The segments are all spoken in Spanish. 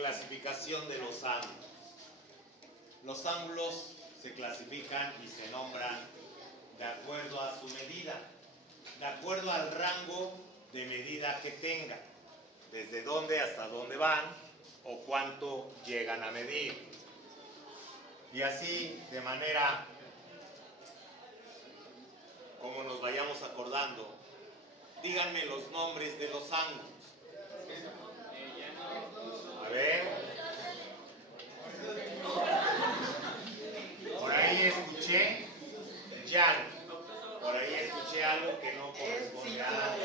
Clasificación de los ángulos. Los ángulos se clasifican y se nombran de acuerdo a su medida, de acuerdo al rango de medida que tengan, desde dónde hasta dónde van o cuánto llegan a medir. Y así, de manera como nos vayamos acordando, díganme los nombres de los ángulos. A ver. Por ahí escuché llano. Por ahí escuché algo que no corresponde a algo.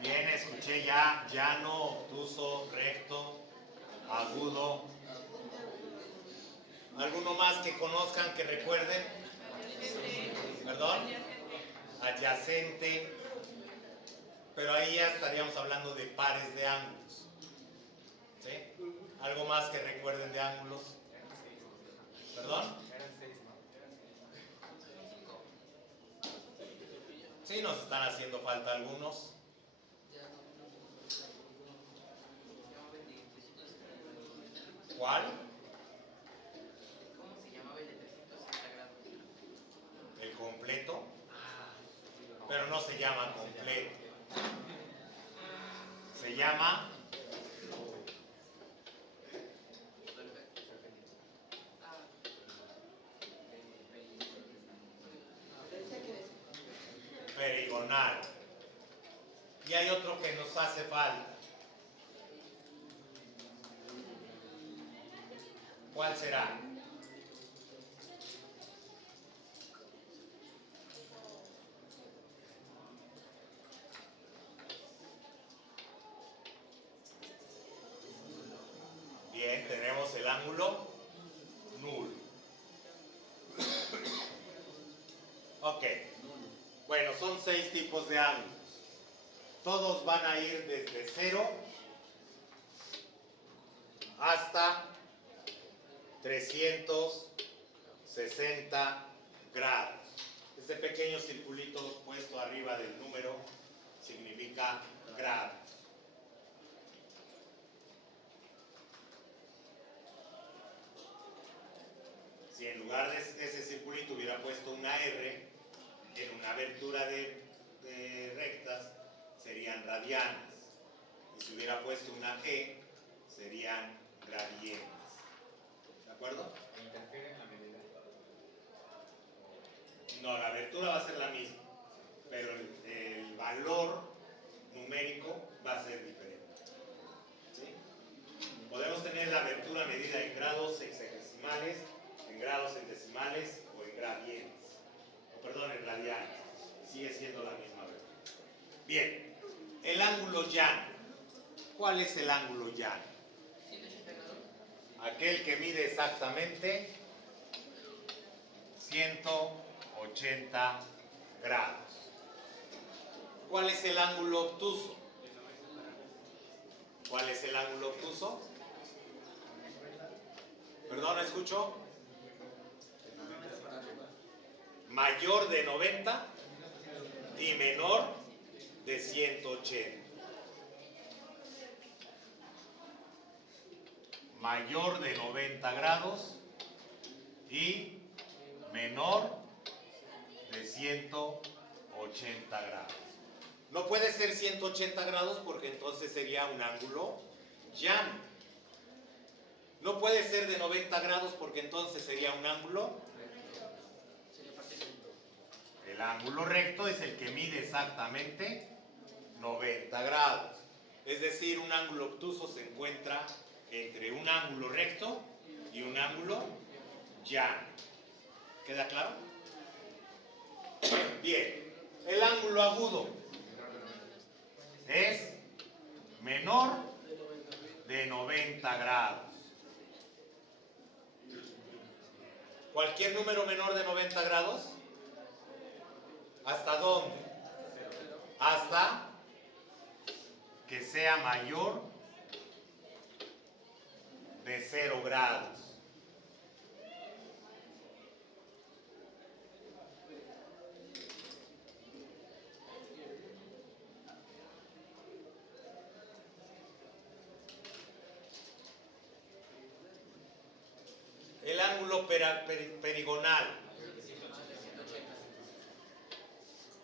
Bien, escuché ya llano, obtuso, recto, agudo. ¿Alguno más que conozcan, que recuerden? ¿Perdón? Adyacente. Pero ahí ya estaríamos hablando de pares de ángulos. ¿Sí? ¿Algo más que recuerden de ángulos? ¿Perdón? Sí, nos están haciendo falta algunos. ¿Cuál? ¿Cómo se llamaba el de 360 grados? El completo. Pero no se llama completo. Se llama perigonal. Y hay otro que nos hace falta. ¿Cuál será? Bien, tenemos el ángulo nulo. Ok. Bueno, son 6 tipos de ángulos. Todos van a ir desde 0 hasta 360 grados. Este pequeño circulito puesto arriba del número significa grados. Si en lugar de ese circulito hubiera puesto una R en una abertura de rectas, serían radianes. Y si hubiera puesto una E, serían gradientes. ¿De acuerdo? ¿Interfiere en la medida? No, la abertura va a ser la misma, pero el valor numérico va a ser diferente. ¿Sí? Podemos tener la abertura medida en grados sexagesimales, en grados centesimales o en gradientes. O perdón, en radianes. Sigue siendo la misma abertura. Bien, el ángulo llano. ¿Cuál es el ángulo llano? 180 grados. Aquel que mide exactamente 180 grados. ¿Cuál es el ángulo obtuso? ¿Cuál es el ángulo obtuso? Perdón, ¿no escucho? Mayor de 90 y menor de 180. Mayor de 90 grados y menor de 180 grados. No puede ser 180 grados porque entonces sería un ángulo llano. No puede ser de 90 grados porque entonces sería un ángulo. Sería parte del punto. El ángulo recto es el que mide exactamente 90 grados. Es decir, un ángulo obtuso se encuentra entre un ángulo recto y un ángulo llano. ¿Queda claro? Bien, el ángulo agudo es menor de 90 grados. ¿Cualquier número menor de 90 grados? ¿Hasta dónde? Hasta que sea mayor de 0 grados. El ángulo perigonal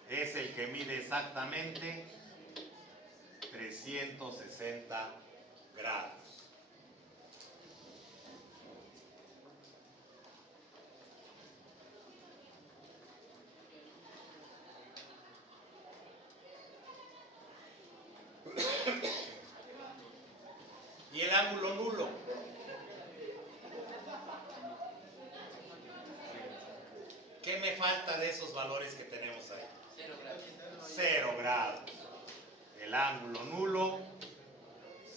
es el que mide exactamente 360 grados. Y el ángulo nulo ¿qué me falta de esos valores que tenemos ahí? 0 grados. 0 grados. El ángulo nulo,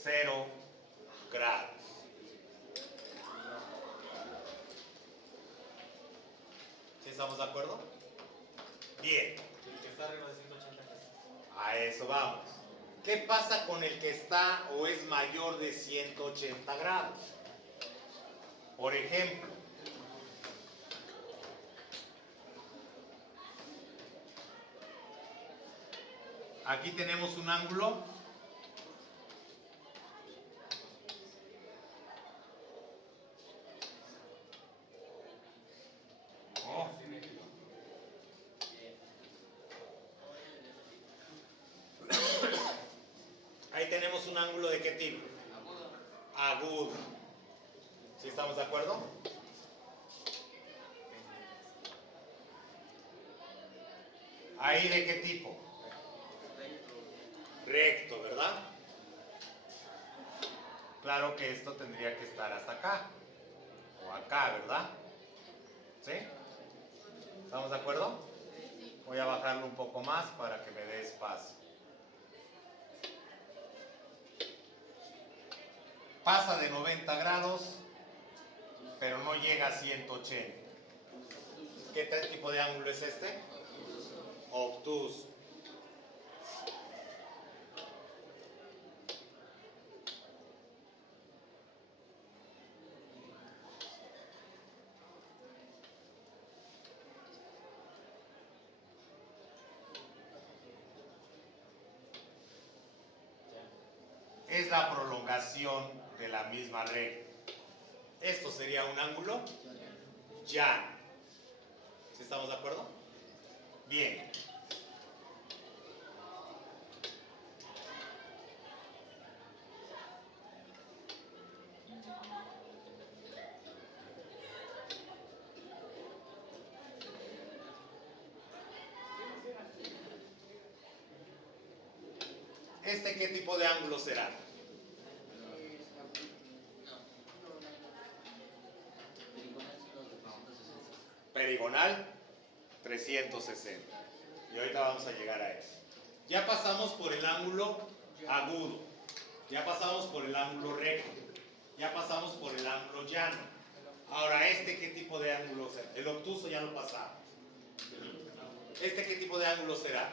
0 grados. ¿Sí estamos de acuerdo? Bien. El que está arriba de 180 grados. A eso vamos. ¿Qué pasa con el que está o es mayor de 180 grados? Por ejemplo, aquí tenemos un ángulo ahí tenemos un ángulo de qué tipo? Agudo. ¿Sí estamos de acuerdo? ¿Ahí de qué tipo? Recto, ¿verdad? Claro que esto tendría que estar hasta acá. O acá, ¿verdad? ¿Sí? ¿Estamos de acuerdo? Voy a bajarlo un poco más para que me dé espacio. Pasa de 90 grados, pero no llega a 180. ¿Qué tipo de ángulo es este? Obtuso. Es la prolongación de la misma recta. Esto sería un ángulo llano. ¿Sí estamos de acuerdo? Bien. ¿Este qué tipo de ángulo será? Perigonal 360. Y ahorita vamos a llegar a eso. Ya pasamos por el ángulo agudo. Ya pasamos por el ángulo recto. Ya pasamos por el ángulo llano. Ahora, ¿este qué tipo de ángulo será? El obtuso ya lo pasamos. ¿Este qué tipo de ángulo será?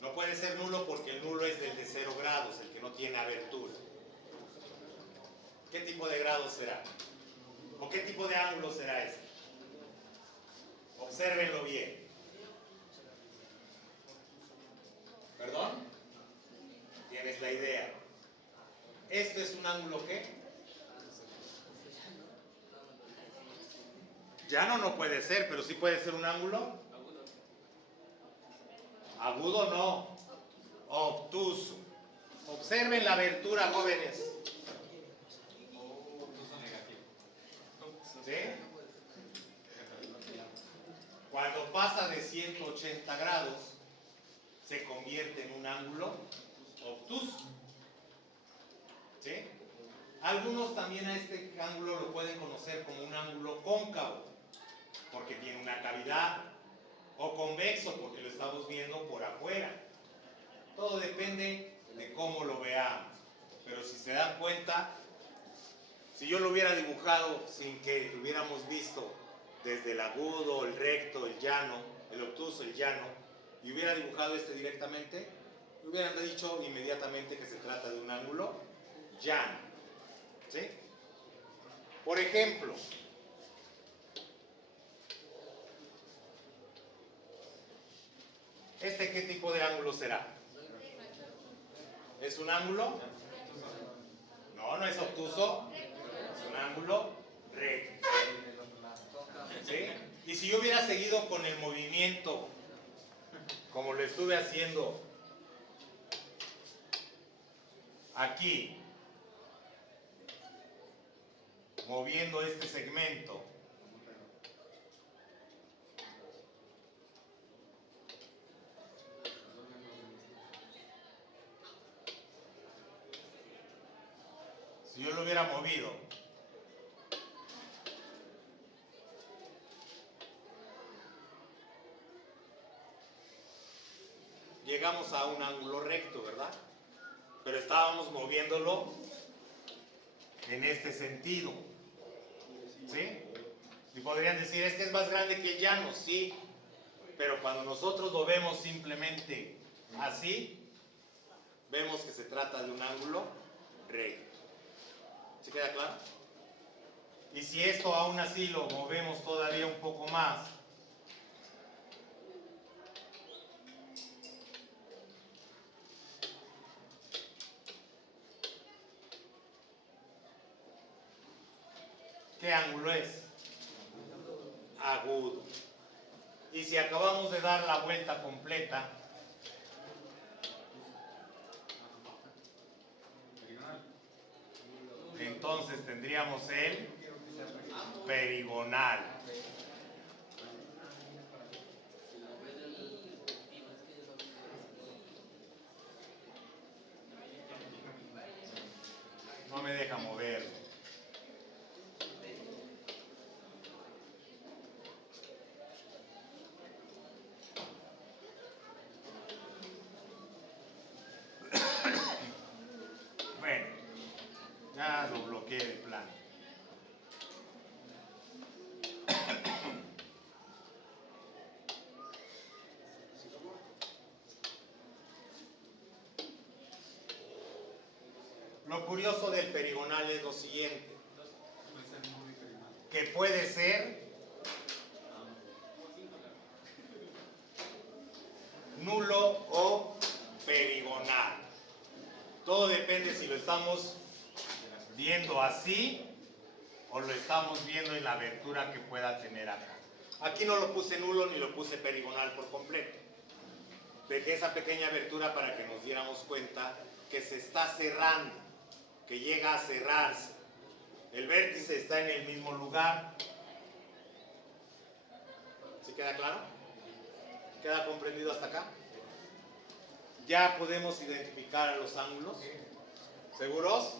No puede ser nulo porque el nulo es del de 0 grados, el que no tiene abertura. ¿Qué tipo de grado será? ¿O qué tipo de ángulo será este? Obsérvenlo bien. ¿Perdón? ¿Tienes la idea? ¿Esto es un ángulo qué? Llano no puede ser, pero sí puede ser un ángulo. Agudo no. Obtuso. Observen la abertura, jóvenes. Obtuso negativo. ¿Sí? Cuando pasa de 180 grados, se convierte en un ángulo obtuso. ¿Sí? Algunos también a este ángulo lo pueden conocer como un ángulo cóncavo, porque tiene una cavidad, o convexo, porque lo estamos viendo por afuera. Todo depende de cómo lo veamos. Pero si se dan cuenta, si yo lo hubiera dibujado sin que lo hubiéramos visto desde el agudo, el recto, el llano, el obtuso, el llano, y hubiera dibujado este directamente, hubieran dicho inmediatamente que se trata de un ángulo llano. ¿Sí? Por ejemplo, ¿este qué tipo de ángulo será? ¿Es un ángulo? No, no es obtuso, es un ángulo recto. ¿Sí? Y si yo hubiera seguido con el movimiento, como lo estuve haciendo aquí, moviendo este segmento, si yo lo hubiera movido, llegamos a un ángulo recto, ¿verdad? Pero estábamos moviéndolo en este sentido. ¿Sí? Y podrían decir, es que es más grande que el llano, sí. Pero cuando nosotros lo vemos simplemente así, vemos que se trata de un ángulo recto. ¿Sí queda claro? Y si esto aún así lo movemos todavía un poco más, ¿qué ángulo es? Agudo. Y si acabamos de dar la vuelta completa, entonces tendríamos el perigonal. No me deja moverlo. Bueno, ya lo bloqueé de plano. Lo curioso del perigonal es lo siguiente, que puede ser nulo o perigonal. Todo depende si lo estamos viendo así o lo estamos viendo en la abertura que pueda tener acá. Aquí no lo puse nulo ni lo puse perigonal por completo. Dejé esa pequeña abertura para que nos diéramos cuenta que se está cerrando, que llega a cerrarse. El vértice está en el mismo lugar. ¿Sí queda claro? ¿Queda comprendido hasta acá? Ya podemos identificar a los ángulos. ¿Seguros?